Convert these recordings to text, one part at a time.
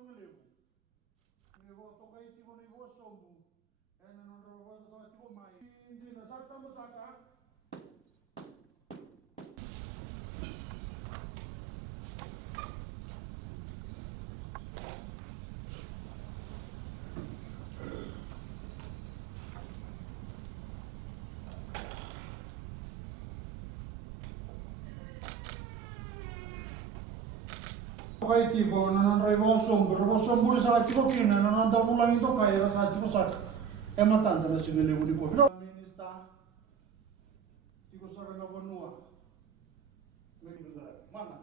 nung levo. Ngevo toka iti ko ni bo sombu. Ena non roba sa ati ko mai. Hindi na sa tamo saka. Toka iti ko nanan roba sombu sa ati ko kina nanan da ulang itu kaya sa ati ko sak. Ematan tanda singelevo ni ko. Minista Tiko saka na banua. Mana?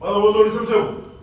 Manda o motor, seu.